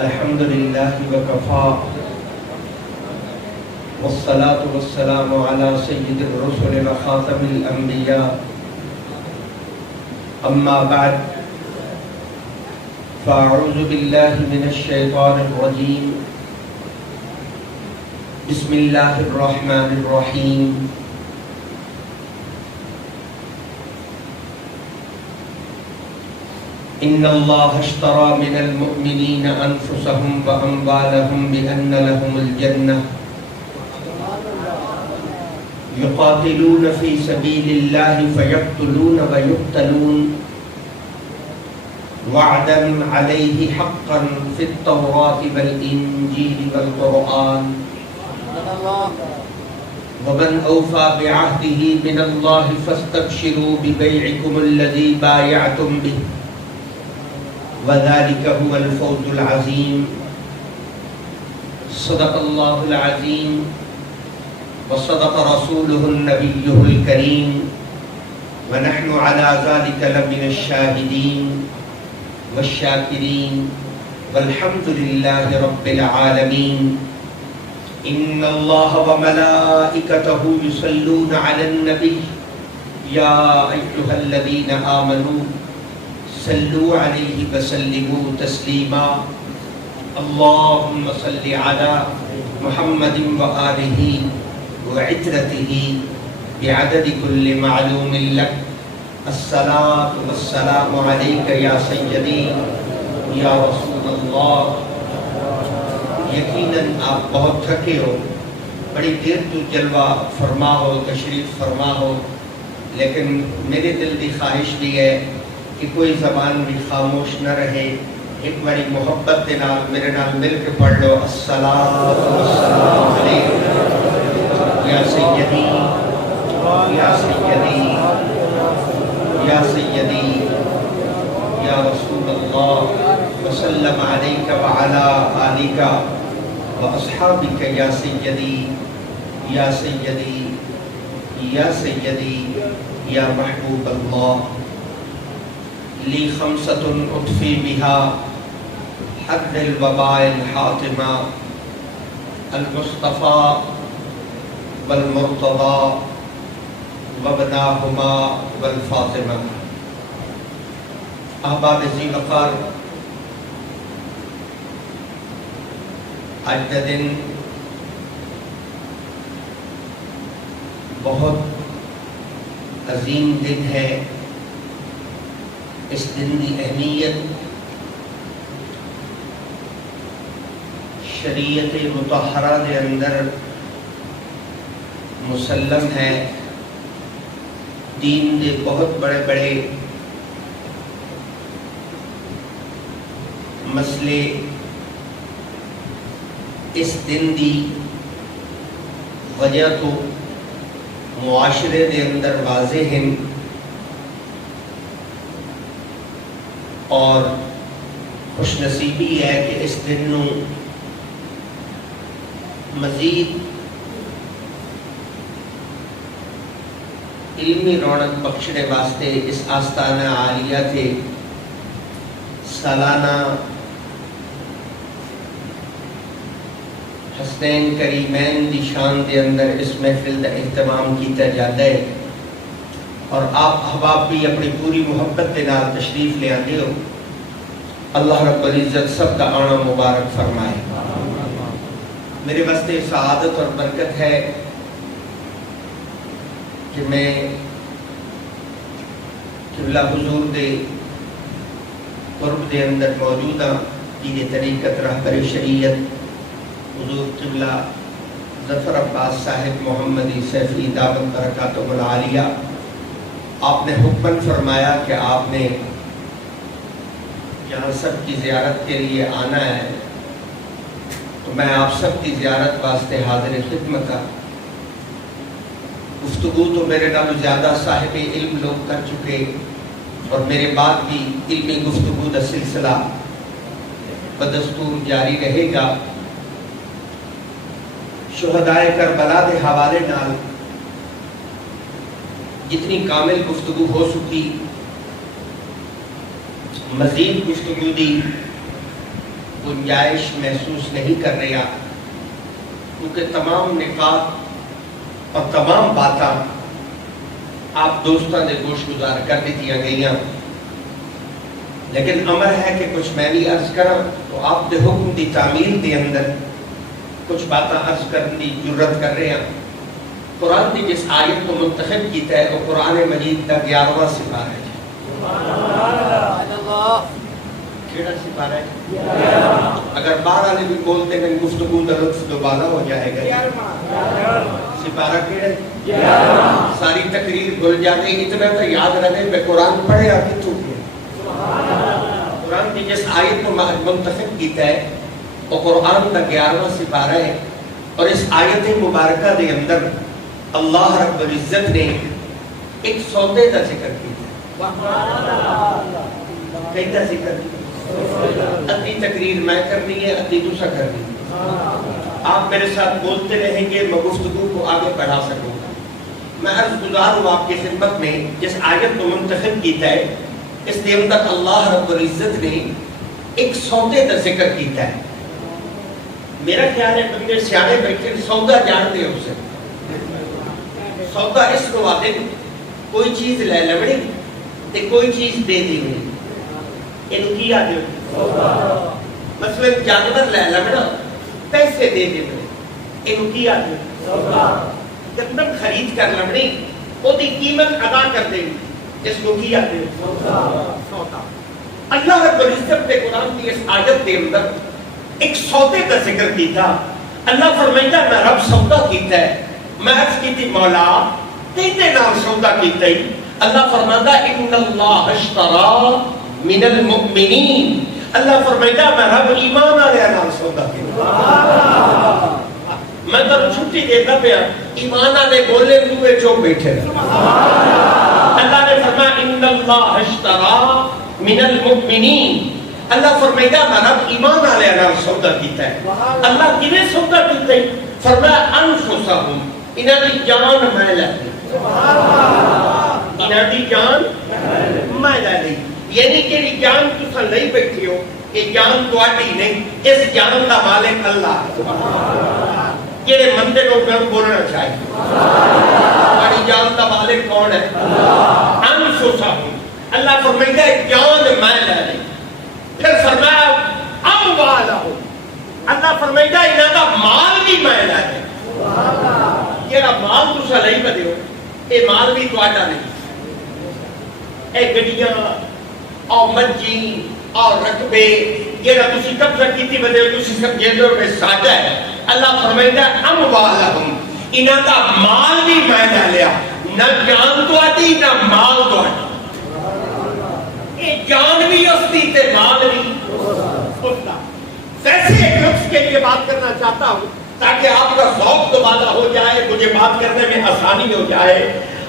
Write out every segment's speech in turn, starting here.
الحمد لله وكفى والصلاة والسلام على سيد الرسل وخاتم الأنبياء أما بعد فأعوذ بالله من الشيطان الرجيم بسم الله الرحمن الرحيم إن الله اشترى من المؤمنين أنفسهم وأموالهم بأن لهم الجنة يقاتلون في سبيل الله فيقتلون ويقتلون وعدا عليه حقا في التوراة والإنجيل والقرآن ومن أوفى بعهده من الله فاستبشروا ببيعكم الذي بايعتم به وذلك هو الفوز العظيم صدق الله العظيم وصدق رسوله النبي الكريم ونحن على ذلك لمن الشاهدين والشاكرين والحمد لله رب العالمين إن الله وملائكته يصلون على النبي يا أيها الذين آمنوا صلوا عليه وسلموا تسليما اللهم صل على محمد وآله وعترته بعدد كل معلوم لك الصلاة والسلام عليك يا سيدي یا رسول اللہ. یقیناً آپ بہت تھکے ہو، بڑی دیر تو جلوہ فرما ہو، تشریف فرما ہو، لیکن میرے دل کی خواہش بھی ہے کہ کوئی زبان بھی خاموش نہ رہے. ایک بڑی محبت کے نال میرے نال مل کے پڑھ لو الصلاۃ والسلام علیک یا سیدی یا سیدی یا سیدی یا رسول اللہ وسلم علیک وعلا آلک واصحابک یا سیدی یا سیدی یا سیدی یا محبوب اللہ. لی خمسۃ اطفی بہا حد الوباء الحاطمہ المصطفیٰ والمرتضیٰ وابناہما والفاطمہ. احباب ذی وقار، آج کا دن بہت عظیم دن ہے. اس دن کی اہمیت شریعت مطہرہ کے اندر مسلم ہے. دین کے بہت بڑے بڑے مسئلے اس دن کی وجہ تو معاشرے کے اندر واضح ہیں اور خوش نصیبی ہے کہ اس دن نو مزید علمی رونق بخشنے واسطے اس آستانہ عالیہ تھے سالانہ حسنین کریمین دی شان دے اندر اس محفل دا اہتمام کیتا جاتا ہے اور آپ احباب بھی اپنی پوری محبت کے نال تشریف لے آتے ہو. اللہ رب العزت سب کا آنا مبارک فرمائے. میرے واسطے سعادت اور برکت ہے کہ میں قبلہ حضور دے قرب دے اندر موجود ہاں. دین طریقت رہبر شریعت حضور قبلہ ظفر عباس صاحب محمدی سیفی دعوت برکاتہ العالیہ، آپ نے حکم فرمایا کہ آپ نے یہاں سب کی زیارت کے لیے آنا ہے، تو میں آپ سب کی زیارت واسطے حاضر خدمت ہوں. گفتگو تو میرے نام زیادہ صاحب علم لوگ کر چکے اور میرے بعد بھی علمی گفتگو کا سلسلہ بدستور جاری رہے گا. شہدائے کربلا کے حوالے نال جتنی کامل گفتگو ہو سکی مزید گفتگو دی گنجائش محسوس نہیں کر رہا، کیونکہ تمام نکات اور تمام باتاں آپ دوستاں دے گوش گزار کر دیتی گئی، لیکن امر ہے کہ کچھ میں بھی عرض کرا تو آپ دے حکم دی تعمیل دے اندر کچھ باتاں عرض کرنے کی جرت کر رہے ہیں۔ قرآن کی جس آیت کو منتخب کیتا ہے وہ قرآن مجید کا 11واں سپارہ ہے۔ کیڑا سپارہ ہے؟ اگر 12 نے بھی بولتے ہیں گفتگو کا لطف دوبارہ ہو جائے گا۔ سپارہ کیڑا ہے؟ ساری تقریر بھول جاتے، اتنا تو یاد رہے میں قرآن پڑھے آپ کتوں کیا۔ قرآن کی جس آیت کو منتخب کیتا ہے وہ قرآن کا 11واں سپارہ ہے، اور اس آیت مبارکہ دے اندر اللہ رب العزت نے ایک سودے کا ذکر کیا۔ کئی کا ذکر کیا؟ ادھی تقریر میں کرنی ہے، ادھی دوسرا کرنی ہے۔ آپ میرے ساتھ بولتے رہیں گے، میں گفتگو کو آگے بڑھا سکوں گا۔ میں عرض گزار ہوں آپ کی خدمت میں، جس آیت کو منتخب کیتا ہے اس دے اندر اللہ رب العزت نے ایک سودے کا ذکر کیتا ہے۔ میرا خیال ہے بندے سیانے بیٹھے سودا جانتے ہو سے سودا اس کو آتے کوئی چیز لے لوڑی تے کوئی چیز دے دی ہوئی، یہ کی آتے ہو؟ مثلا جانور لے لوڑا پیسے دے دی ہوئی، یہ کی آتے ہو؟ گندم خرید کر لوڑی وہ دی قیمت ادا کر دے گی، اس کو کی آتے ہو؟ سودا۔ اللہ رب العزت نے قرآن کی اس آیت کے اندر ایک سودے کا ذکر کیتا۔ اللہ فرمائتا میں رب سودا کیتا ہے، میں عرض کی تھی مولا تینے نام سودا کیتا ہی۔ اللہ فرماتا ان اللہ اشترا من المؤمنین، اللہ فرمائتا میں رب ایمان آلے نام سودا کیتا۔ میں تو چھٹی دیتا پیا، ایمان آلے بولے دوئے چوک بیٹھے۔ اللہ نے فرمایا ان اللہ اشترا من المؤمنین، اللہ فرمائیدہ میں رب ایمان آلے نام سودا کیتا ہے۔ اللہ کینے سودا کیتا ہے؟ فرمایا انفسہم، انہاں دی جان میں لے لی، انہاں دی جان میں لے لی، یعنی کہ جان تسا نہیں بیٹھی ہو، یہ جان تواڈی نہیں، اس جان دا مالک اللہ ہے۔ کیڑے مندے کو بولنا چاہیے، تواڈی جان دا مالک کون ہے؟ انفسہم، اللہ فرمائیدہ جان میں لے لی۔ پھر فرمایا اموالہم، اللہ فرمائیدہ انہاں دا مال بھی میں لے لی۔ یہ مال تسا نہیں بدے ہو، یہ مال بھی تواڈا نہیں، اے گڈیاں اور منجی اور رقبے جہاں تسی قبضہ کیتی بدے ہو تسی سمجھے دو کہ ساڈا ہے۔ اللہ فرمائیدہ اموالہم، انہاں دا مال بھی میں لے لیا، نہ جان تواڈی نہ مال تواڈا، جان بھی اس دی تے مال بھی اس دا۔ ویسے ایک لفظ کے لیے بات کرنا چاہتا ہوں تاکہ آپ کا ذوق دوبارہ ہو جائے، مجھے بات کرنے میں آسانی ہو جائے۔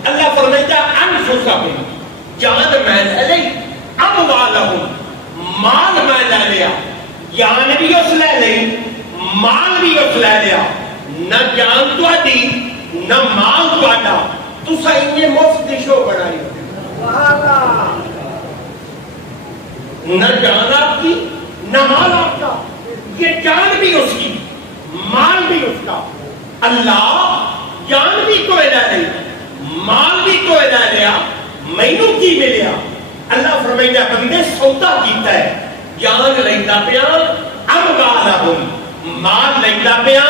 اللہ فرماتا انفسہم، جان میں لے لی، اموالہم، مال میں لے لیا، جان بھی اس لے لی، مال بھی اس لے لیا، نہ جان تواڈی نہ مال تواڈا، تسا انہیں مفت دی شو بنائی ہو، نہ جان آپ کی نہ مال آپ کا، یہ جان بھی اس کی مال بھی اس کا۔ اللہ جان بھی کوئی لے لی، مال بھی کوئی لے لیا، مینوں کی ملیا؟ اللہ فرمائیتا بندے سودا کیتا ہے، جان لینا پیا اموالہم، مال لینا پیا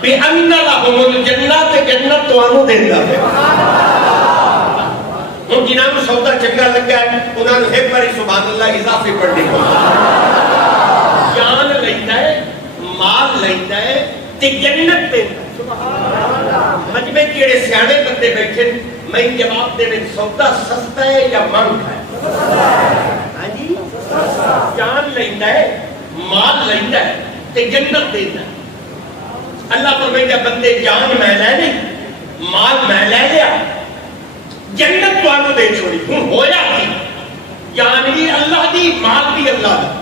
بِأَنَّ لَهُمُ الْجَنَّةَ، جنت توانوں دیندا پیا۔ ہن جنہاں نوں سودا چنگا لگا ہے انہاں نوں ایک باری سبحان اللہ اضافی پڑھنی ہو۔ جان لینا ہے، مال لینا ہے تے جنت دیندا ہے۔ مجمع کیڑے سیانے بندے بیٹھے، میں جواب دے میں سودا سستا ہے یا مہنگا ہے؟ ہاں جی، جان لینا ہے، مال لینا ہے تے جنت دیندا ہے۔ اللہ فرمائے بندے جان میں لے لی، مال میں لے لیا، جنت توانوں دے چھوڑی۔ ہوں ہویا کی جان بھی اللہ دی، مال بھی اللہ دی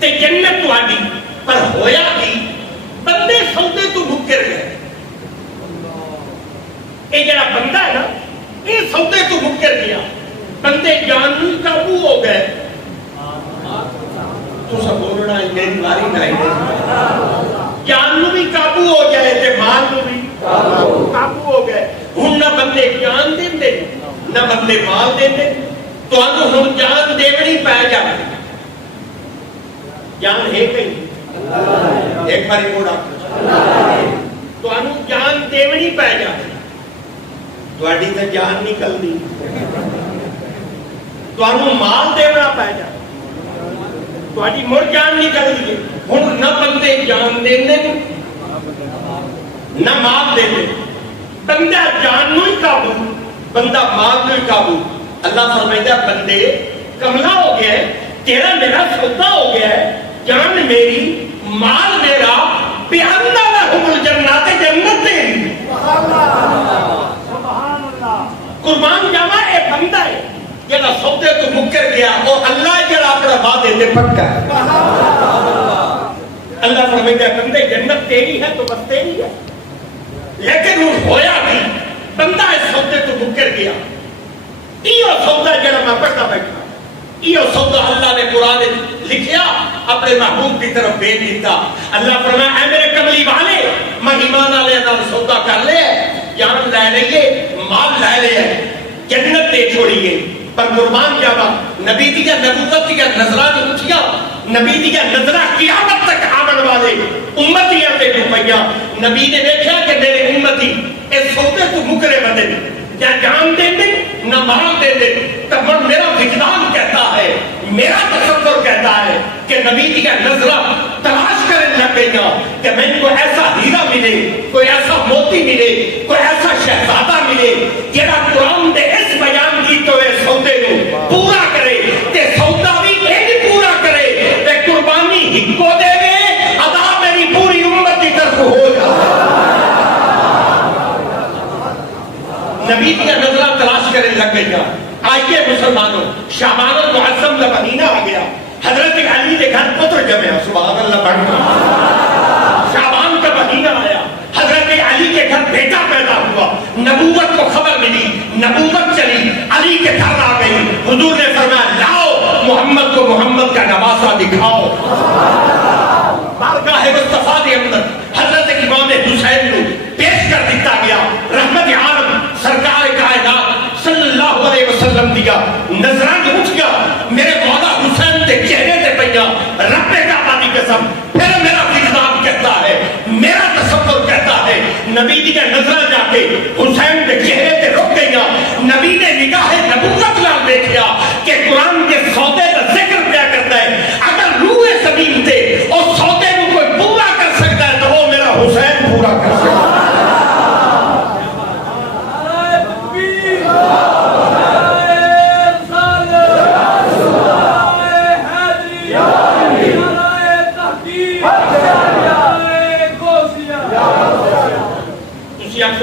تے جنت توانی، پر ہویا کی بندے سودے تو مکر گئے۔ یہ جڑا بندہ ہے نا یہ سودے تو مکر گیا، بندے جان قابو ہو گئے۔ تو تو سب بولنا ہے میری باری نہیں جان نو بھی قابو ہو جائے تے مال نو بھی قابو ہو گئے ہن نہ بندے جان دین دے نہ بندے مال دین دے تو انو ہن جان دیونی پے جائے جان ہے کہیں ایک باری موڑا تو انو جان دیونی پے جائے تواڈی تے جان نکل دی تو انو مال دیونا پے جائے تواڈی مڑ جان نکل دی ہن نہ بندے جان دیندے نہ مال دیندے بندہ جان نو ہی قابو بندہ مال نو ہی قابو اللہ فرمائیدا بندے کملا ہو گیا ہے تیرا میرا سودا ہو گیا ہے جان میری مال میرا بیان لہم الجنات جنت تیری قربان جاوا اے بندہ ہے جڑا سودے تو مکر گیا اور اللہ جڑا اپنا وعدے تے پکا ہے اللہ فرمائیدا ہے بندے جنت تیری ہے تو بس تیری ہے لیکن وہ ہویا بھی بندہ اس سودے تو مکر گیا یہ سودا جڑا میں پڑھتا بیٹھا یہ سودا اللہ نے قرآن لکھیا اپنے محبوب کی طرف بھیج دیتا اللہ فرمایا اے میرے کملی والے میں ایمان والے نال سودا کر لے جان لے لئیے مال لے لے جنت دے چھوڑیے پر قربان جاوا نبی دیا نبوت دیا نظرہ جو اٹھیا نبی دیا نظرہ قیامت تک آمن والے امتیاں تے روپیاں نبی نے دیکھا کہ میرے امتی اس سودے تو مکرے بندے یا جان دے دے نہ مال دے دے تب میرا وجدان کہتا ہے میرا تصور کہتا ہے کہ نبی کا نظرہ تلاش کرنے لگے گا کہ میں کو ایسا ہیرا ملے کوئی ایسا موتی ملے کوئی ایسا شہزادہ ملے جڑا قرآن دے اس بیان کی تو اے سودے نو پورا کرے تے سودا بھی ایک پورا کرے تے قربانی ہکو دے وے ادا میری پوری امت کی طرف ہو جائے نبی کا نظرہ تلاش کرنے لگ گیا آئیے مسلمانوں شعبان المعظم کا مہینہ آ گیا حضرت علی کے گھر پتر جمع سبحان اللہ پڑھنا شعبان کا مہینہ آیا حضرت علی کے گھر بیٹا پیدا ہوا نبوت کو خبر ملی نبوت چلی علی کے گھر آ گئی حضور نے فرمایا لاؤ محمد کو محمد کا نواسہ دکھاؤ بارگاہ مصطفیٰ کے اندر حضرت امام حسین کو پیش کر دیتا گیا رحمت عالم سرکار کائنات صلی اللہ علیہ وسلم دیا نظران اٹھ گیا میرے مولا حسین تے چہرے تے پیا رب کعبہ دی قسم پھر میرا وجدان کہتا ہے میرا تصور کہتا ہے نبی دی کا نظرہ جا کے حسین تے چہرے تے رک گیا نبی نے نگاہ نبوت نال دیکھا کہ قرآن کے سودے کا ذکر کیا کرتا ہے اگر روح زمین تے اور سودے کو کوئی پورا کر سکتا ہے تو وہ میرا حسین پورا کر سکتا ہے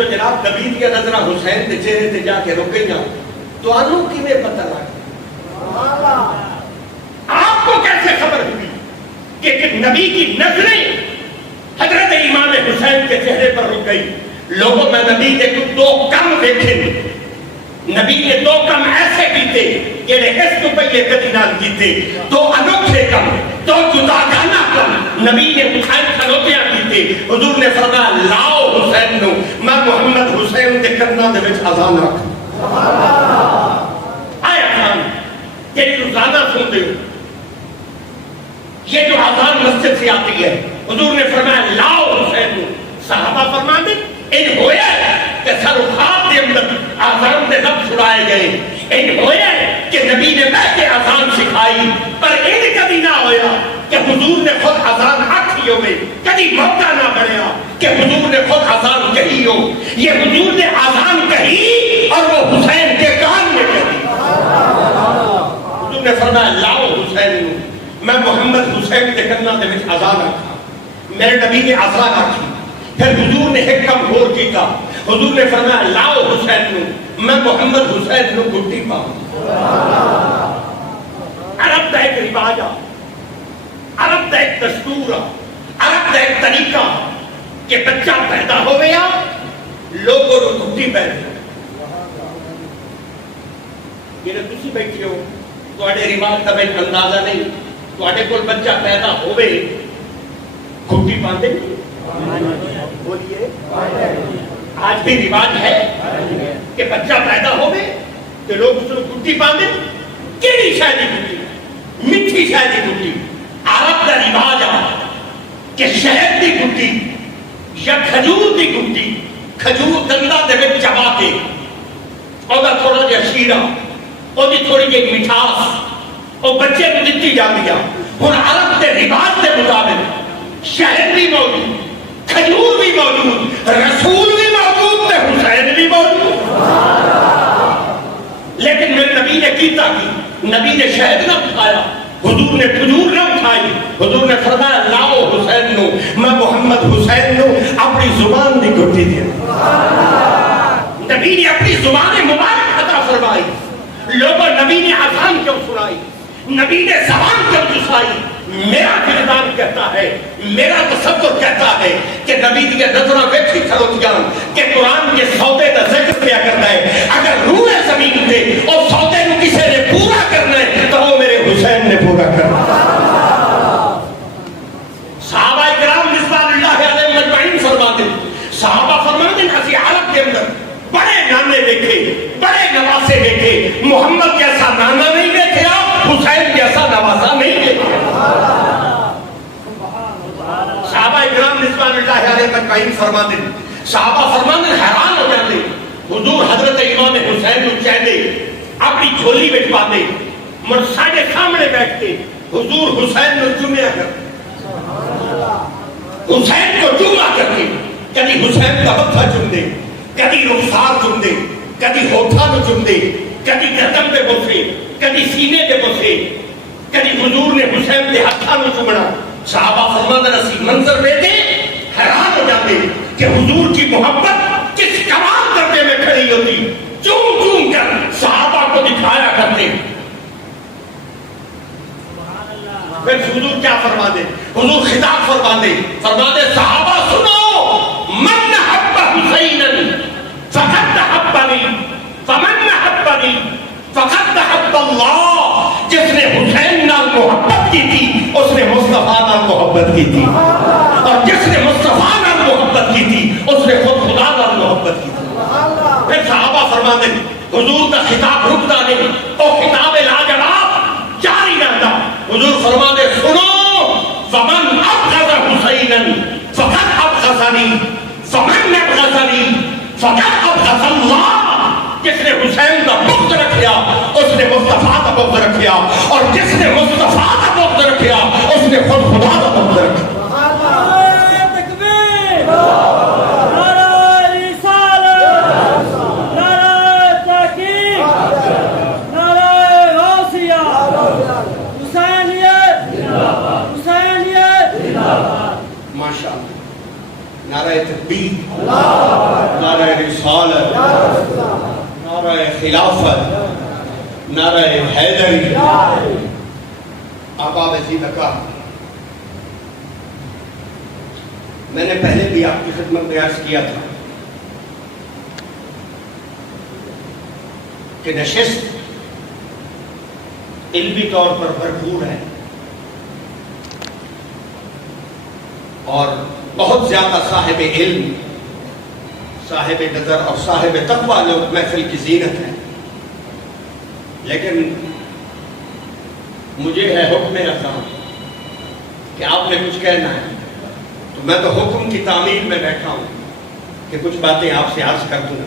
جناب نبی کی نظرہ حسین کے چہرے تے جا کے رک گئیاں تو آنو کی میں پتہ لگا آپ کو کیسے خبر ہوئی کہ نبی کی نظریں حضرت امام حسین کے چہرے پر رک گئی لوگوں میں نبی نے کچھ دو کم دیکھے نبی نے دو کم ایسے کیتے جنہیں اس کو پہلے کدی نہ کیتے دو انوکھے کم دو جداگانہ کم نبی نے حسین کھلوتیاں کیتے حضور نے فرمایا لاؤ حسین نو میں محمد حسین کے کرنا دے وچ اذان رکھ آئے اذان یہ روزانہ سنتے ہو یہ جو اذان مسجد سے آتی ہے حضور نے فرمایا لاؤ حسین نو صحابہ فرماتے ان ہویا کہ سرخات کے اندر آزان دے لفظ چھڑائے گئے ان ہویا کہ نبی نے بیٹھ کے آزان سکھائی پر ان کبھی نہ ہویا کہ حضور نے خود آزان آکھی ہوئے کبھی موقع نہ بڑھیا کہ حضور نے خود آزان کہی ہو یہ حضور نے آزان کہی اور وہ حسین کے کان میں کہی حضور نے فرمایا لاؤ حسین میں محمد حسین کے کرنا دے وچ آزان آکھا میرے نبی نے آزان آکھی پھر حضور نے حکم غور کیتا حضور نے فرمایا لاؤ حسین نو میں محمد حسین نو گھٹی پاؤں عرب دا ایک رواج عرب دا ایک دستور عرب دا ایک طریقہ کہ بچہ پیدا ہو گیا لوگوں کو گھٹی پہنے یہ تسی بیٹھے ہو تواڈے رواج کا میں اندازہ نہیں تواڈے کول بچہ پیدا ہوئے گھٹی پاندے بولیے آج بھی رواج ہے کہ بچہ پیدا ہوئے کہ لوگ اس کو گھٹی پاندے کیڑی شاید گھٹی میٹھی شاید گھٹی عرب دا رواج ہے کہ شہد دی گھٹی یا کھجور دی گھٹی کھجور دندا دے وچ چبا کے اور تھوڑا جہا شیرہ اور تھوڑی جہی مٹھاس اور بچے کو دتی جاتی ہے ہن عرب کے رواج کے مطابق شہد بھی موجود کھجور بھی موجود رسول بھی موجود تے حسین بھی موجود لیکن میرے نبی نے کیتا کی نبی نے شہد نہ اٹھایا حضور نے کھجور نہ اٹھائی حضور نے فرمایا لاؤ حسین نو میں محمد حسین نو اپنی زبان دی گھٹی دیا نبی نے اپنی زبان مبارک عطا فرمائی لوگوں نبی نے اذان کیوں سنائی نبی نے زبان کیوں چسائی میرا کردار کہتا ہے میرا تصور کہتا ہے کہ نبی کی نظروں ویکھی کھلوتیاں کہ قرآن کے سودے کا ذکر کیا کرتا ہے اگر روح زمین پہ اور سودے کو کسی نے پورا کرنا ہے تو وہ میرے حسین نے پورا کرنا صحابہ کرام رضوان اللہ علیہم مجمعین فرماتے صحابہ فرماتے ہیں اسی عرب کے اندر بڑے نانے دیکھے بڑے نواسے دیکھے محمد جیسا نانا نہیں دیکھے حسین جیسا نواسا نہیں دیکھے صحابہ اکرام رضوان اللہ علیہ مجمعین فرماتے صحابہ فرماتے حیران ہو جاتے حضور حضرت امام حسین کو چاہتے اپنی جھولی بچ پاتے مرساڑے سامنے بیٹھتے حضور حسین کو چومیا کر حسین کو چوما کرتے کبھی حسین کا متھا چوم دے کدی رخسار چوم دے کدی ہوٹھا نو چوم دے کدی گردن پہ بوسے کدی سینے پہ بوسے کدی حضور نے حسین کے ہاتھاں نو چومنا صحابہ فرماتے رسی منظر دیتے حیران ہو جاتے کہ حضور کی محبت کس کمال درجے میں کھڑی ہوتی چوم چوم کر صحابہ کو دکھایا کرتے پھر حضور کیا فرما دے حضور خطاب فرما دے صحابہ سنو من حب حسینا فقد حبنی فمن حبنی فقد حب اللہ جس نے حسین نال محبت کی تھی اس نے مصطفیٰ نال محبت کی تھی اور جس نے مصطفیٰ نال محبت کی تھی اس نے خود خدا نال محبت کی تھی پھر صحابہ فرما دے حضور کا خطاب رکتا نہیں اور خطاب لاجواب جاری رہتا حضور فرما دے سنو فمن ابغض حسینا فقد ابغضنی فمن ابغضنی فقد ابغض اللہ جس نے حسین کا بغض رکھیا اس نے مصطفیٰ کا بغض رکھیا اور جس نے مصطفیٰ کا بغض رکھیا اس نے خود خدا کا بغض رکھیا نعرہ تکبیر نعرہ رسالت نعرہ خلافت نعرہ حیدری آقا وزیر کا میں نے پہلے بھی آپ کی خدمت میں عرض کیا تھا کہ نشست علمی طور پر بھرپور ہے اور بہت زیادہ صاحب علم صاحب نظر اور صاحب تقویٰ لوگ محفل کی زینت ہے لیکن مجھے ہے حکم اعظم کہ آپ نے کچھ کہنا ہے تو میں تو حکم کی تعمیل میں بیٹھا ہوں کہ کچھ باتیں آپ سے عرض کر دوں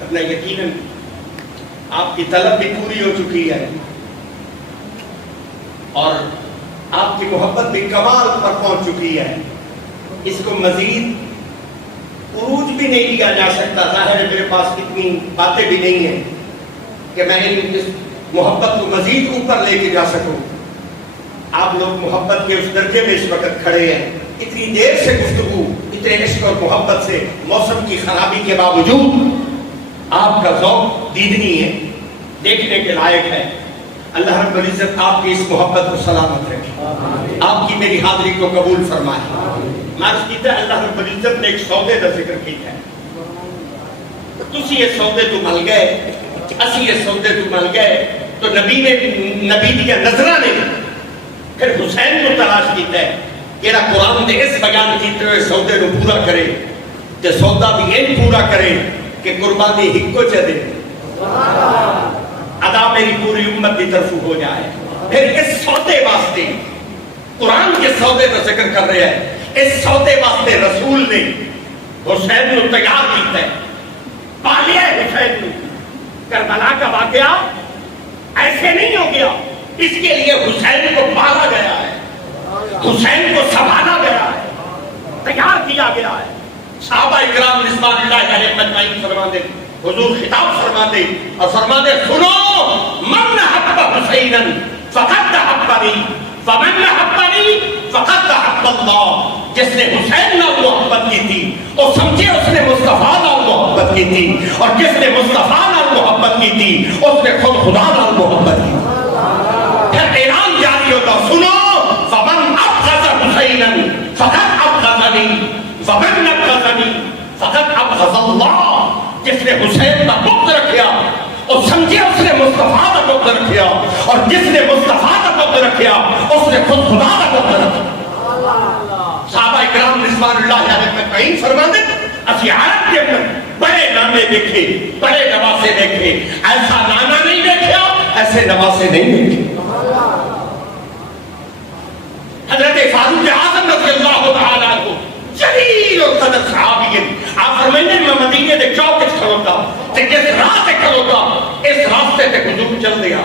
اپنا یقیناً آپ کی طلب بھی پوری ہو چکی ہے اور آپ کی محبت بھی کمال پر پہنچ چکی ہے اس کو مزید عروج بھی نہیں لیا جا سکتا ظاہر ہے میرے پاس اتنی باتیں بھی نہیں ہیں کہ میں اس محبت کو مزید اوپر لے کے جا سکوں آپ لوگ محبت کے اس درجے میں اس وقت کھڑے ہیں اتنی دیر سے گفتگو اتنے عشق اور محبت سے موسم کی خرابی کے باوجود آپ کا ذوق دیدنی ہے دیکھنے کے لائق ہے اللہ رب العزت آپ کی اس محبت کو سلامت رکھے آپ کی میری حاضری کو قبول فرمائے مارس کیتا ہے اللہ رب العزت نے ایک سودے کا ذکر کیا ہے تسی یہ سودے تو مل گئے اسی یہ سودے تو مل گئے تو نبی دیا نظرہ نے پھر حسین کو تلاش کیتا ہے جڑا قرآن دے اس بیان کیتے ہوئے سودے نو پورا کرے تے سودا بھی این پورا کرے کہ قربانی ہکو چ دے ادا میری پوری امت کی طرف ہو جائے. پھر اس سودے واسطے قرآن کے سودے کا ذکر کر رہے ہیں. اس سودے واسطے رسول نے حسین کو تیار کیتا ہے, پالیا ہے حسین کو. کربلا کا واقعہ ایسے نہیں ہو گیا, اس کے لیے حسین کو پالا گیا ہے, حسین کو سنبھالا گیا ہے, تیار کیا گیا ہے. صحابہ اکرام رضوان اللہ علیہ مجمعین فرماتے حضور خطاب فرماتے اور فرماتے سنو من حب حسینا فقد حبنی فمن حبنی فقد حب اللہ. جس نے حسین نال محبت کی تھی اور سمجھے اس نے مصطفیٰ نال محبت کی تھی, اور جس نے مصطفیٰ نال محبت کی تھی اس نے خود خدا نال محبت کی تھی. پھر اعلان جاری ہوتا سنو فمن ابغض حسینا فقد ابغضنی فمن ابغضنی فقد ابغض اللہ. جس نے حسین کا بغض رکھیا اور سمجھے اس نے مصطفیٰ کا بغض رکھیا, اور جس نے مصطفیٰ کا بغض رکھیا اس نے خود خدا کا بغض رکھیا. صحابہ اکرام رضوان اللہ علیہ مجمعین فرماتے اسی عرب کے اندر بڑے نانے دیکھے, بڑے نواسے دیکھے, ایسا نانا نہیں دیکھا, ایسے نواسے نہیں دیکھے. حضرت فاروق اعظم رضی اللہ تعالی عنہ جلیل القدر صحابی, آپ فرمائیں میں مدینے دے چوک وچ کھلوتا تے جس راہ تے کھلوتا اس راستے تے حضور چل دیا.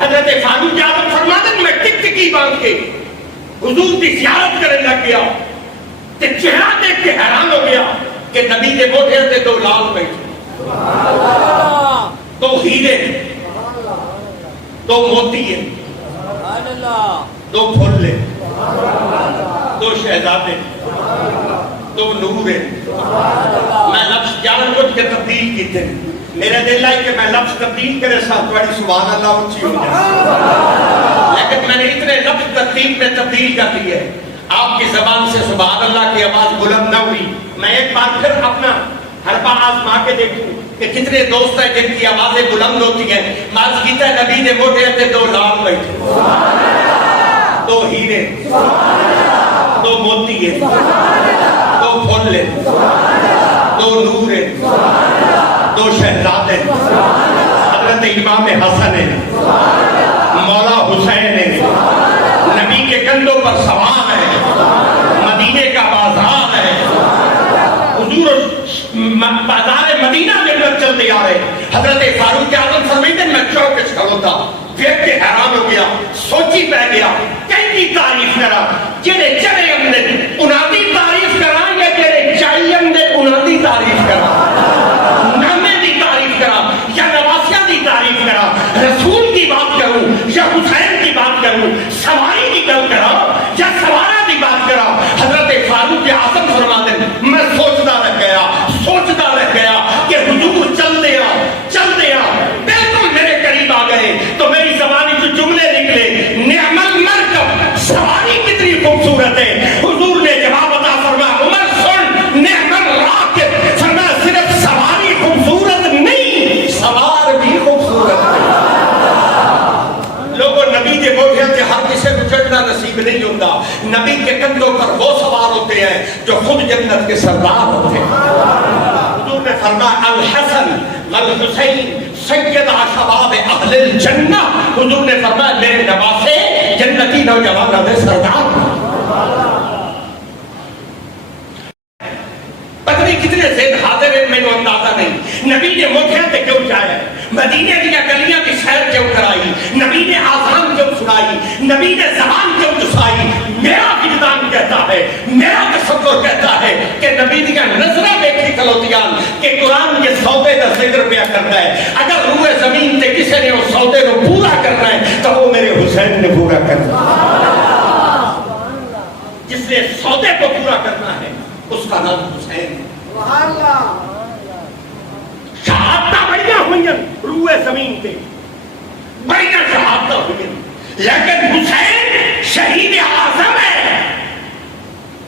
حضرت فاروق اعظم فرماتے میں ٹک ٹکی باندھ کے حضور کی زیارت کرنے لگ گیا تے چہرہ دیکھ کے حیران ہو گیا کہ نبی کے موڈھے تے دو لال بیٹھے, دو ہیرے, دو موتی ہیں, دو پھولے, دو شہزادے, دو نور ہیں. میں لفظ جان بوجھ کے تبدیل کیتے, میرے دل ہے کہ میں لفظ تبدیل کرے ساتھ تھوڑی سبحان اللہ اونچی ہو جائے, لیکن میں نے اتنے لفظ ترتیب میں تبدیل کر دی ہے آپ کی زبان سے سبحان اللہ کی آواز بلند نہ ہوئی. میں ایک بار پھر اپنا حربہ آزما کے دیکھوں کہ کتنے دوست ہیں جن کی آوازیں بلند ہوتی ہیں. مارز کیتا ہے نبی نے موٹے تھے دو لال بیٹھے, دو ہیرے, دو موتی ہیں, دو پھولے, دو نور ہیں, دو شہزادے, حضرت امام حسن ہیں, مولا حسین ہیں, نبی کے کندھوں پر سوار ہیں, مدینے کا بازار ہے, حضور بازار مدینہ کے اندر چلتے آ رہے. حضرت فاروق اعظم فرماتے میں چوک وچ کھڑوتا دیکھ کے حیران ہو گیا, سوچی پہ گیا کئی تعریف کرا, جڑے چڑے ہم نے انہاں دی تعریف کرا یا جڑے چائی ہم نے انہاں دی تعریف کرا, نامے دی تعریف کرا یا نواسیاں دی تعریف کرا, رسول کی بات کروں یا حسین کی بات کروں, سواری کی گل کرا یا سوارا کی بات کرا. حضرت فاروق اعظم فرماتے میں سوچتا رہ گیا کہ حضور چل دیا بالکل میرے قریب آ گئے تو میری زبانی جو جملے نکلے نعم المرکب, سواری کتنی خوبصورت ہے. حضور نے جواب عطا فرمایا عمر سن نعم الراکب, فرمایا صرف سواری خوبصورت نہیں سوار بھی خوبصورت ہے. لوگوں نبی کے موقع سے ہر کسی کو چڑھنا نصیب نہیں ہوتا. نبی کے کندھوں پر وہ سوار ہوتے ہیں جو خود جنت کے سردار ہوتے ہیں. حضور نے فرمایا الحسن والحسین سیدہ شباب اہل الجنہ. حضور نے فرمایا میرے نواسے جنتی نوجوانوں کے سردار. پتہ نہیں کتنے ذہن حاضر ہیں, میں کو اندازہ نہیں. نبی نے موقع سے کیوں جایا, مدینے کی گلیاں کی سیر کیوں کرائی, نبی نے آذان کیوں سنائی, نبی نے زبان کیوں دسائی. میرا وجدان کہتا ہے, میرا تصور کہتا ہے کہ نبی دیا نظریں دیکھی کھلوتیاں کہ قرآن کے سودے کا ذکر پیا کرنا ہے. اگر روئے زمین تے کسی نے اس سودے کو پورا کرنا ہے تو وہ میرے حسین نے پورا کرنا ہے. جس نے سودے کو پورا کرنا ہے اس کا نام حسین. شہادتہ بڑیاں ہوئیں روئے زمین تے, بڑیاں شہادتہ ہوئیں, لیکن حسین شہید اعظم ہے.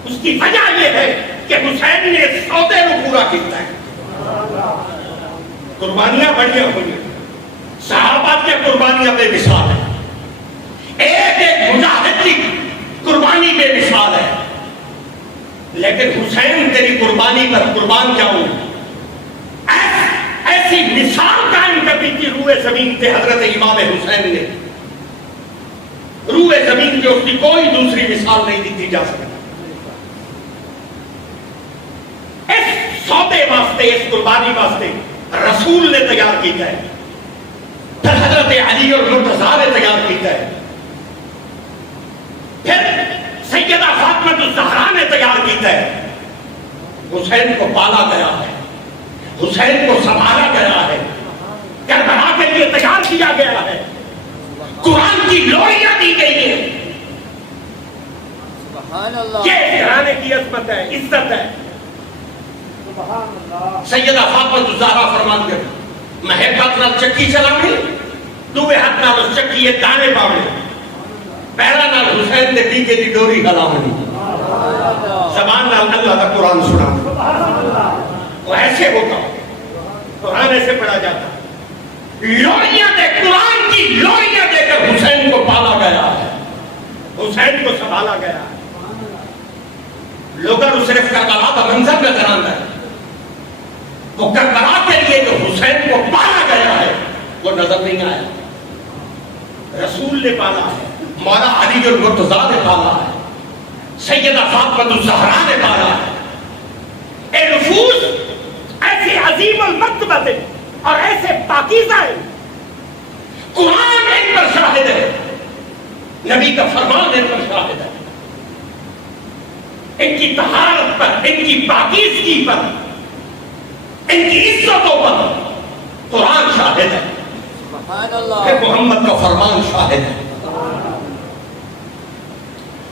اس کی وجہ یہ ہے کہ حسین نے سودے کو پورا کیتا ہے. قربانیاں بڑیاں ہوئیں, صحابہ کی قربانیاں بے مثال ہیں. ایک ایک مجاہد کی قربانی بے مثال ہے، لیکن حسین تیری قربانی پر قربان جاؤں، ایسی مثال قائم کر دی تھی روئے زمین پہ حضرت امام حسین نے، روئے زمین پہ اس کی کوئی دوسری مثال نہیں دی جا سکتی۔ اس سودے واسطے، اس قربانی واسطے رسول نے تیار کیتا ہے، پھر حضرت علی اور مرتضیٰ نے تیار کیتا ہے، پھر سیدہ فاطمہ الزہرا نے تیار کیتا ہے۔ حسین کو پالا گیا ہے، حسین کو سنبھالا گیا ہے، کربلا کے لیے تیار کیا گیا ہے، قرآن کی لوریاں دی گئی ہیں۔ سبحان اللہ، یہ گھرانے کی عظمت ہے، عزت ہے۔ سیدہ فاطمہ الزہرا فرماتی ہے میں ایک ہاتھ نال چکی چلاوی، دوے ہاتھ نال اس چکی یہ دانے پاوے، پہلا نال حسین دے ٹیکے دی ڈوری ہلاونی، زبان نال اللہ دا قرآن سنا۔ وہ ایسے ہوتا، قرآن ایسے پڑھا جاتا، لوریاں دے، قرآن کی لوریاں دے کر حسین کو پالا گیا ہے، حسین کو سنبھالا گیا ہے۔ لوگوں کو صرف کربلا کا منظر نظر آتا ہے، وہ کربلا کے لیے جو حسین کو پالا گیا ہے وہ نظر نہیں آیا۔ رسول نے پالا ہے، مولا علی اور مرتضیٰ نے پالا ہے، سیدہ فاطمہ الزہرا نے پالا ہے۔ اے نفوس ایسی عظیم المرتبت ہے اور ایسے پاکیزہ ہے، قرآن ان پر شاہد ہے، نبی کا فرمان ان پر شاہد ہے، ان کی طہارت پر، ان کی پاکیزگی پر، ان کی عزتوں پر قرآن شاہد ہے، سبحان اللہ، کہ محمد کا فرمان شاہد ہے۔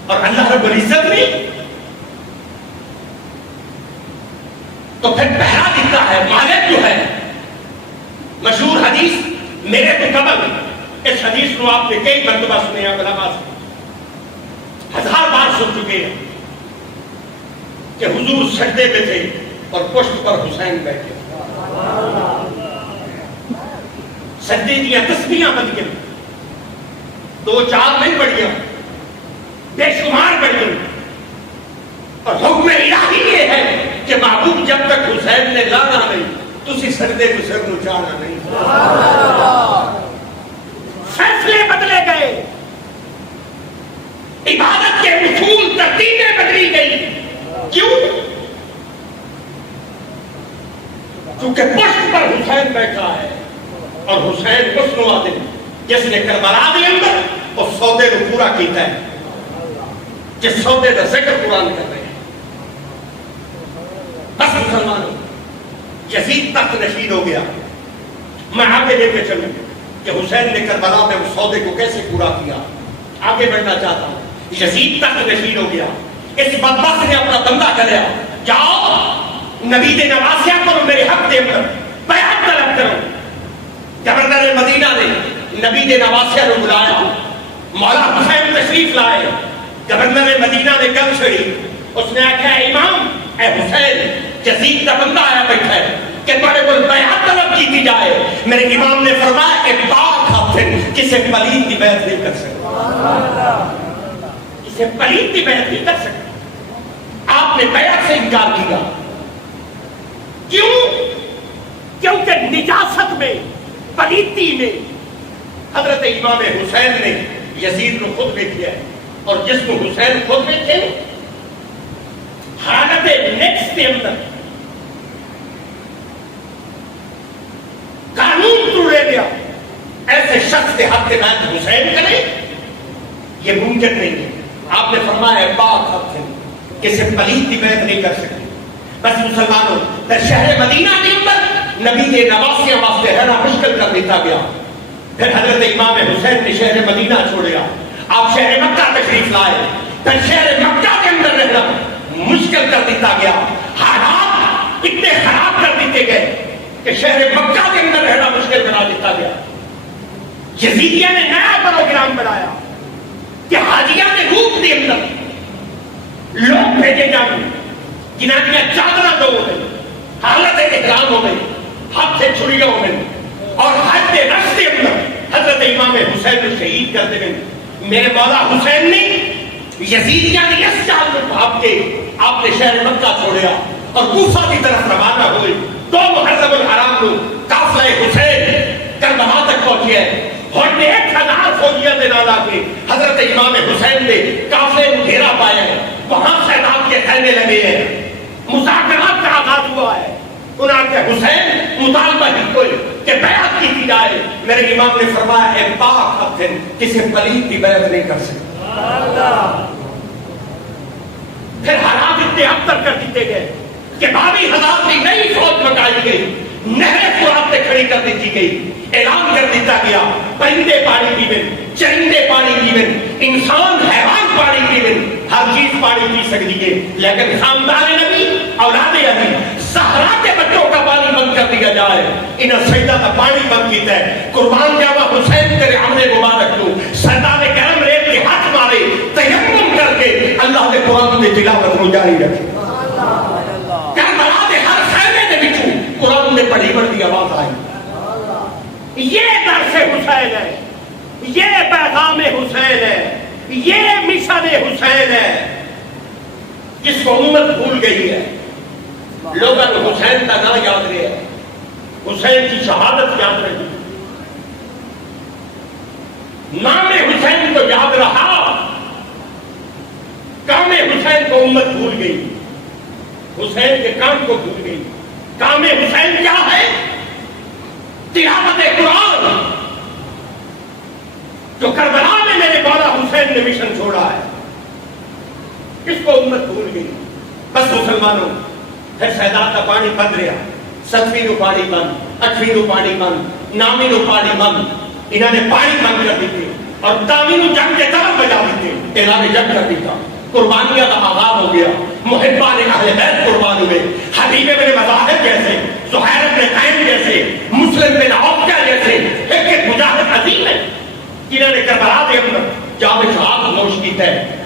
اور اللہ رب العزت نے تو پھر پہرا دیتا ہے، مالک جو ہے، مشہور حدیث میرے تو قبل، اس حدیث کو آپ نے کئی مرتبہ سنے ہیں، علماء سے 1000 بار سن چکے ہیں کہ حضور سجدے میں تھے اور پشت پر حسین بیٹھے، سجدے دیا تسبیحاں بن گئی، 2-4 نہیں پڑھیاں، بے شمار پڑھیاں، اور حکم الہی یہ ہے کہ محبوب جب تک حسین نے لانا نہیں تسی سجدے کو سر نچانا نہیں۔ فیصلے بدلے گئے، عبادت کے اصول ترتیبیں بدلی گئی، کیوں؟ چونکہ پشت پر حسین بیٹھا ہے، اور حسین اس نوادن جس نے کربلا دے اندر اس سودے کو پورا کیتا ہے، جس سودے کا ذکر قرآن کر رہے ہیں۔ بس مسلمانوں، یزید تخت نشین ہو گیا، میں آگے لے کے چلوں کہ حسین نے کربلا میں اس سودے کو کیسے پورا کیا، آگے بڑھنا چاہتا ہوں۔ یزید تخت نشین ہو گیا، اس بدبخت نے اپنا بندہ کریا، جاؤ نبی دے نواسیہ کرو، میرے حق دے اندر بیعت طلب کرو۔ گورنر مدینہ نے نبی دے نواسیہ کو بلایا، مولا حسین تشریف لائے، گورنر مدینہ نے گل چھڑی، اس نے آکھا اے امام، اے حسین، یزید کا بندہ آیا بیٹھا ہے کہ بڑے بڑے بیعت طلب کی جائے۔ میرے امام نے فرمایا کہ پاک حافظ کسے پلید کی بیعت نہیں کر سکتا، کسے پلید کی بیعت نہیں کر سکتا۔ آپ نے بیعت سے انکار کیا، کیوں؟ کیونکہ نجاست میں، پلیتی میں حضرت امام حسین نے یزید کو خود دیکھا ہے، اور جس کو حسین خود دیکھے حالت نیکس کے اندر قانون توڑے گیا، ایسے شخص کے حق کے بعد حسین کرے، یہ ممکن نہیں ہے۔ آپ نے فرمایا پاک حق ہے، کسی پلید کی بیعت نہیں کر سکتے۔ بس مسلمانوں، شہر مدینہ کے اندر نبی کے نواسیوں واسطے رہنا مشکل کر دیتا گیا۔ پھر حضرت امام حسین نے شہر مدینہ چھوڑیا، آپ شہر مکہ تشریف لائے، پھر شہر مکہ کے اندر رہنا مشکل کر دیتا گیا، حالات اتنے خراب کر دیتے گئے کہ شہر مکہ کے اندر رہنا مشکل بنا دیتا گیا۔ یزیدیہ نے نیا پروگرام بنایا کہ حاجیان کے روپ کے اندر لوگ بھیجے جائیں جنہاں دیا چادرہ دو ہو گئی، حالت احرام ہو گئی، ہاتھ سے چھڑیاں ہو گئی، اور حج کے رشتے اندر حضرت امام حسین کو شہید کرتے گئے۔ میرے مولا حسین نے یزیدیہ نے اس چال میں بھاگ کے آپ نے شہر مکہ چھوڑیا اور کوفہ کی طرف روانہ ہوئے. 2 محرم الحرام کو قافلہ حسین کربلا تک پہنچے ہیں اور 1000 فوجیاں دے نال کے حضرت امام حسین نے قافلے کو گھیرا پایا ہے. وہاں سیلاب کے خیمے لگے ہیں, مذاکرات کا آغاز ہوا ہے. انہوں نے حسین مطالبہ کی کوئی کہ بیعت کی جائے. میرے امام نے فرمایا اے پاک حسین کسی پلید کی بیعت نہیں کر سکتا. پھر حالات اتنے ابتر کر دیتے گئے کہ 22,000 کی نئی فوج منگائی گئی, نہر فرات سے کھڑی کر دی گئی, اعلان کر دیتا گیا پرندے پانی پیون, چرندے پانی پیون, انسان حیوان پانی پیون, ہر چیز پانی پی سکتی ہے. لیکن خاندان نبی اولاد علی زہرا کے بچوں کا پانی بند کر دیا جائے. انہیں سجدہ کا پانی بند کیتا ہے. قربان جاوا حسین تیرے عمل مبارک کو سردار کرم ریت کے ہاتھ مارے تیمم کر کے اللہ کے قرآن میں تلاوت کو جاری رکھے. کربلا کے ہر خیمے کے بچوں قرآن میں پڑھی پڑھی آواز آئی. یہ درس حسین ہے, یہ پیغام حسین ہے, یہ مشن حسین ہے جس کو امت بھول گئی ہے. لوگوں کو حسین کا نام یاد رہے, حسین کی شہادت یاد رہی, نام حسین کو یاد رہا, کام حسین کو امت بھول گئی, حسین کے کام کو بھول گئی. کام حسین کیا ہے؟ تلاوت قرآن, جو کربلا میں میرے مولا حسین نے مشن چھوڑا ہے, اس کو امت بھول گئی. بس مسلمانوں پھر سیدات کا پانی بند رہا, 7ویں نو پانی بند, 8ویں نو پانی بند, 9ویں نو پانی بند. انہوں نے پانی بند کر دیتے اور 10ویں نو جنگ کے طرف بجا دیتے. انہوں نے جنگ کر دیتا, قربانیاں کا آغاز ہو گیا. محبان اہل بیت قربان ہوئے, حبیب بن مظاہر جیسے, زہیر بن قین جیسے, مسلم بن عوفہ جیسے ایک ایک مجاہد عظیم ہے جنہوں نے کربلا کے اندر جام شہادت نوش کیتا ہے.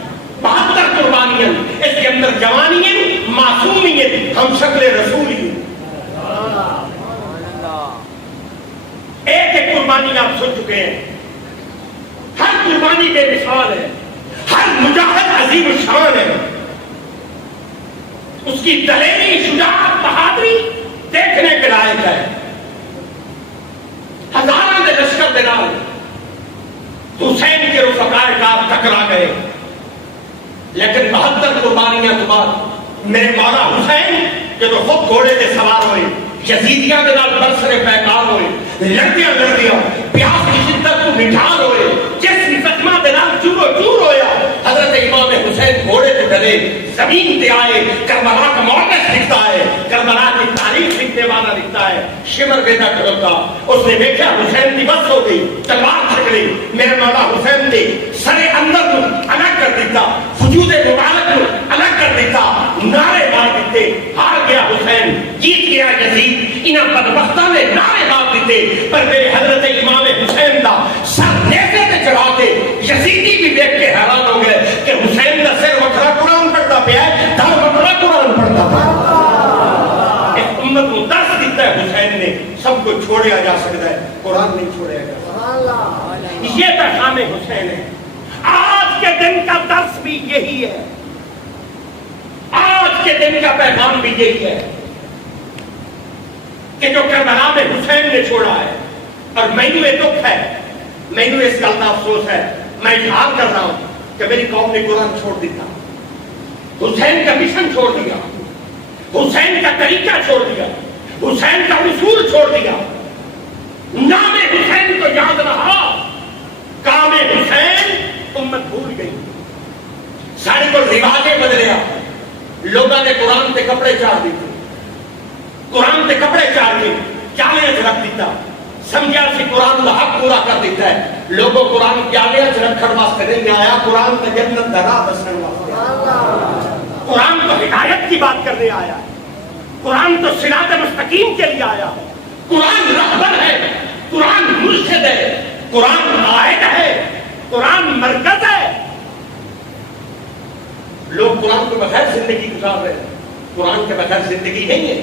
72 قربانیاں, اس کے اندر جوانیاں, معصومیاں, ہم شکل رسولی. ایک ایک قربانی آپ سن چکے ہیں. ہر قربانی بے مثال ہے, ہر مجاہد عظیم الشان ہے. اس کی دلیری, شجاعت, بہادری دیکھنے کے لائق ہے. ہزاروں کے لشکر کے نال حسین کے رفقائے کار ٹکرا گئے, لیکن 72 قربانیاں کے بعد میرے مولا حسین جب خود گھوڑے سے سوار ہوئے, یزیدیاں کے نال برسرے پیکار ہوئے, لڑدیاں پیاس کی شدت کو مٹھار ہوئے, جسم زخماں کے نال چورو چور ہویا. حضرت امام حسین گھوڑے سے ڈلے, زمین پہ آئے, کربلا کا مورس دکھتا ہے, کربلا کی تاریخ لکھنے والا دکھتا ہے. شمر بیٹا کھڑوتا, اس نے دیکھا حسین کی بس ہو گئی, تلوار چھکڑی. میرے مولا حسین نے سرے اندر کو الگ کر دیتا, وجود مبارک کو الگ کر دیتا, نعرے مار دیتے, ہار گیا حسین, جیت گیا یزید. انہاں بدبختاں نے نعرے مار دیتے, پر میرے حضرت امام حسین دا سر نیزے تے چڑھا کے یزیدی بھی دیکھ کے حیران ہو گئے کہ حسین دا سر وکھرا قرآن پڑھتا پیا ہے, دھڑ وکھرا قرآن پڑھتا پیا. اس امت کو درس دیتا ہے حسین نے, سب کو چھوڑیا جا سکتا ہے, قرآن نہیں چھوڑیا جا سکتا. یہ پیغام حسین ہے. آج کے دن کا درس بھی یہی ہے, آج کے دن کا پیغام بھی یہی ہے کہ جو کربلا میں حسین نے چھوڑا ہے. اور مینوں یہ دکھ ہے, مینوں اس گل کا افسوس ہے, میں اظہار کر رہا ہوں کہ میری قوم نے قرآن چھوڑ دیتا, حسین کا مشن چھوڑ دیا, حسین کا طریقہ چھوڑ دیا, حسین کا اصول چھوڑ دیا. نام حسین کو یاد رہا, کام حسین امت بھول گئی. سارے کو رواجیں بدلیا, لوگوں نے قرآن کے کپڑے چاڑ دیتے, قرآن کے کپڑے چاڑ کے جالے رکھ دیتا, سمجھا سی قرآن کا حق پورا کر دیتا ہے. لوگوں قرآن جالے رکھنے واسطے نہیں آیا, قرآن کا جنت دا راہ دسنے واسطے. قرآن تو ہدایت کی بات کرنے آیا, قرآن تو صراط مستقیم کے لیے آیا. قرآن رہبر ہے, قرآن مرشد ہے, قرآن قائد ہے, قرآن مرکز ہے. لوگ قرآن کے بغیر زندگی گزار رہے ہیں, قرآن کے بغیر زندگی نہیں ہے.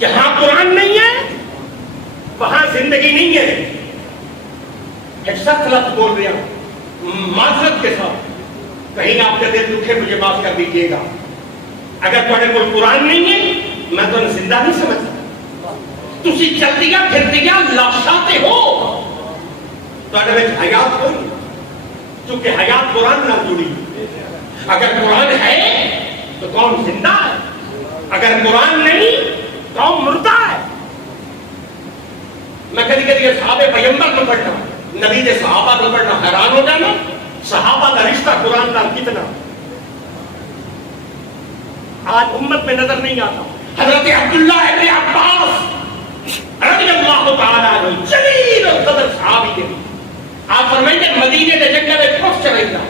جہاں قرآن نہیں ہے وہاں زندگی نہیں ہے. ایک سخت لفظ بول رہا ہوں, معذرت کے ساتھ کہیں آپ کے دل دکھے مجھے معاف کر دیجیے گا. اگر تھوڑے کوئی قرآن نہیں ہے میں تو زندہ نہیں سمجھتا. تسی چلدیا پھردیا لاشاتے ہو تھوڑے وچ حیات ہوئی چونکہ حیات قرآن نال جڑی. اگر قرآن ہے تو قوم زندہ ہے, اگر قرآن نہیں قوم مردہ ہے. میں کبھی کبھی اصحاب پیغمبر کو پڑھنا, نبی دے صحابہ کو پڑھنا حیران ہو جانا. صحابہ کا رشتہ قرآن کا کتنا آج امت میں نظر نہیں آتا. حضرت عبداللہ ابن عباس رضی اللہ تعالیٰ عنہ جلیل القدر صحابی کے آپ فرمائیں کہ مدینے کے جنگل میں پھوٹ چڑھائی تھا.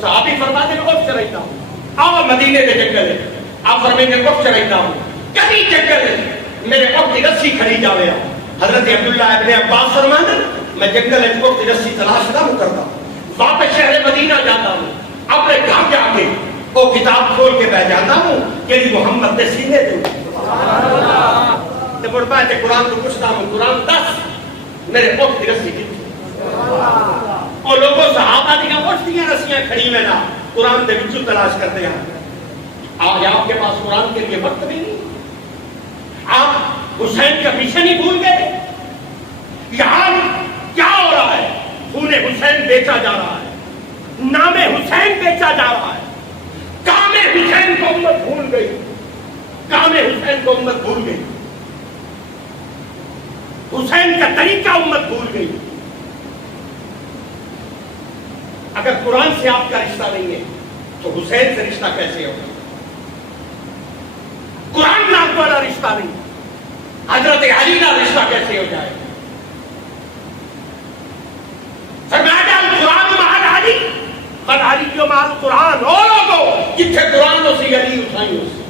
صحابی فرماتے ہیں پھوٹ چڑھائی تھا. آؤ مدینے کے جنگل میں آپ فرمائیں کہ پھوٹ چڑھائی تھا کبھی جنگل میں میرے پھوٹ کی رسی کھڑی جاوے. حضرت عبداللہ ابن عباس فرماتے میں جنگل میں پھوٹ کی رسی تلاش نہ کرتا, واپس شہر مدینہ جاتا ہوں, اپنے گھر جا کے وہ کتاب کھول کے بیٹھ جاتا ہوں کہ محمد نے سینے دے تے مڑ پائے قرآن کو پوچھتا ہوں قرآن دس میرے پوت کی رسی کی. اور لوگوں صحابہ دی پوچھتیاں رسیاں کھڑی میں نہ قرآن دے وچوں تلاش کرتے ہیں. آج آپ کے پاس قرآن کے لیے وقت بھی نہیں. آپ حسین کا پیچھے نہیں بھول گئے. یہاں کیا ہو رہا ہے؟ خون حسین بیچا جا رہا ہے, نام حسین بیچا جا رہا ہے. کام حسین کو امت بھول گئی, کام حسین کو امت بھول گئی, حسین کا طریقہ امت بھول گئی. اگر قرآن سے آپ کا رشتہ نہیں ہے تو حسین سے رشتہ کیسے ہوگا؟ قرآن نام والا رشتہ نہیں, حضرت علی کا رشتہ کیسے ہو جائے؟ فرمایا القرآن مع علی قد علی مع القرآن. او لوگو جتھے قرآن ہو سی علی اٹھائی ہو سی.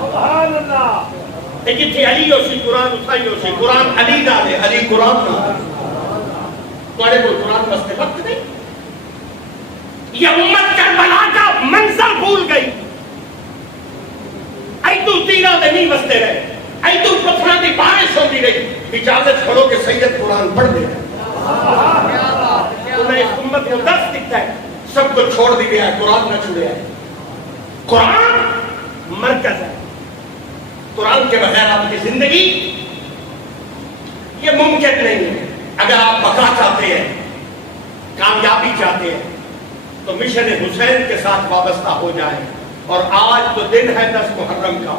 سبحان اللہ. جتھے علی ہو سی قرآن اٹھائی ہو سی. قرآن علی نہ دے, علی قرآن نہ دے. تمہارے کو قرآن بستے وقت نہیں. یہ امت کربلا کا منظر بھول گئی. ایتو تیرہ دے نہیں بستے رہے, ایتو پتھرہ دی بارش ہوتی رہی. اجازت کرو کہ سید قرآن پڑھ دے. تمہیں اس امت کو درس دکھتا ہے سب کو چھوڑ دی گیا ہے, قرآن نہ چھوڑیا ہے. قرآن مرکز ہے. قرآن کے بغیر آپ کی زندگی یہ ممکن نہیں ہے. اگر آپ بقا چاہتے ہیں, کامیابی چاہتے ہیں تو مشن حسین کے ساتھ وابستہ ہو جائیں. اور آج تو دن ہے 10 محرم کا.